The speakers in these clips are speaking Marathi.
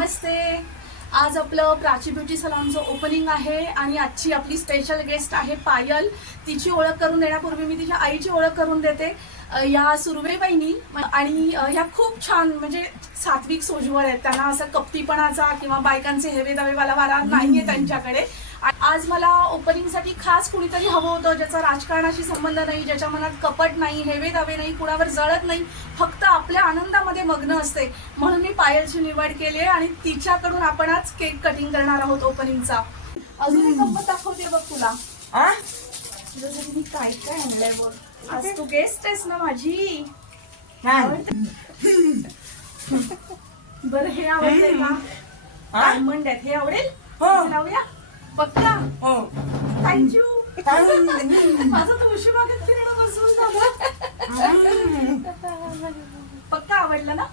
नमस्ते. आज आपलं प्राची ब्युटी सलॉनचं ओपनिंग आहे आणि आजची आपली स्पेशल गेस्ट आहे पायल. तिची ओळख करून देण्यापूर्वी मी तिच्या आईची ओळख करून देते. या सुरवे बहिणी आणि ह्या खूप छान म्हणजे सात्विक सोजवळ आहेत. त्यांना असं कपटीपणाचा किंवा बायकांचे हेवे दावेवाला वारा नाहीये त्यांच्याकडे. आज मला ओपनिंगसाठी खास कुणीतरी हवं होतं ज्याचा राजकारणाशी संबंध नाही, ज्याच्या मनात कपट नाही, हेवे दावे नाही, कुणावर जळत नाही, फक्त आपल्या आनंदामध्ये मग्न असते. म्हणून मी पायलची निवड केली आहे आणि तिच्याकडून आपण आज केक कटिंग करणार आहोत ओपनिंगचा. अजून एक गंमत दाखवते बघ तुला. जसं मी काय काय आणलंय बघ. आज तू गेस्ट आहेस ना माझी. बरं हे आवडतंय का? डायमंड आहेत, हे आवडेल? लावूया पक्का. थँक्यू. माझं तुळशी बागेत फिरणं बसून झालं. पक्का आवडलं ना?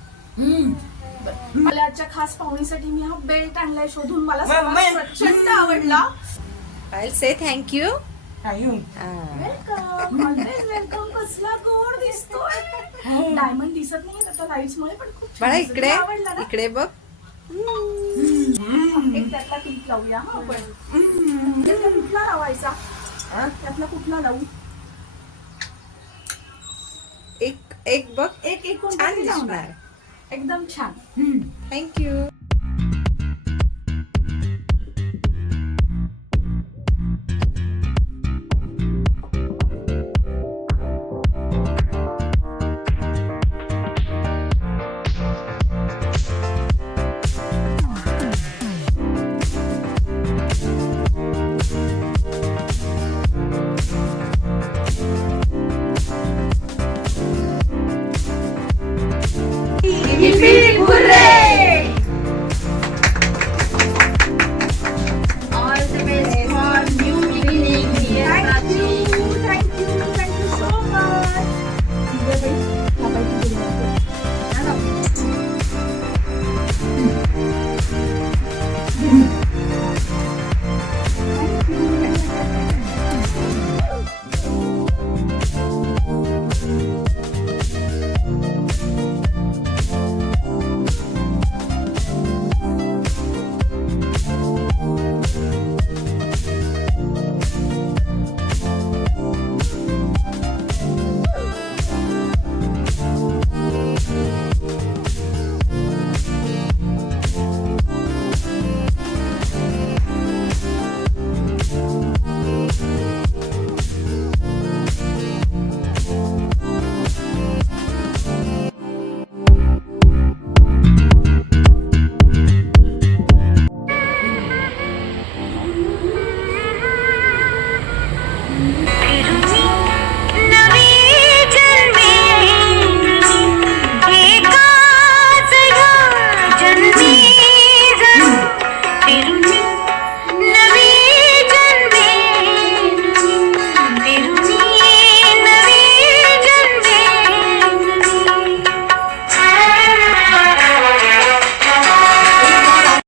मला आजच्या खास पाहुणीसाठी मी हा बेल्ट आणलाय शोधून. मला प्रचंड आवडला. I'll say thank you. Welcome. Welcome. कसला गोड दिसतोय. डायमंड दिसत नाही आता लाईट्स मुळे, पण खूप बाळा इकडे आवडला ना? इकडे बघ. एक त्यातला क्लिप लावूया. त्यातला कुठला लावायचा? त्यातला कुठला लावू? एक बघ. एक छान दिसणार. एकदम छान. थँक्यू.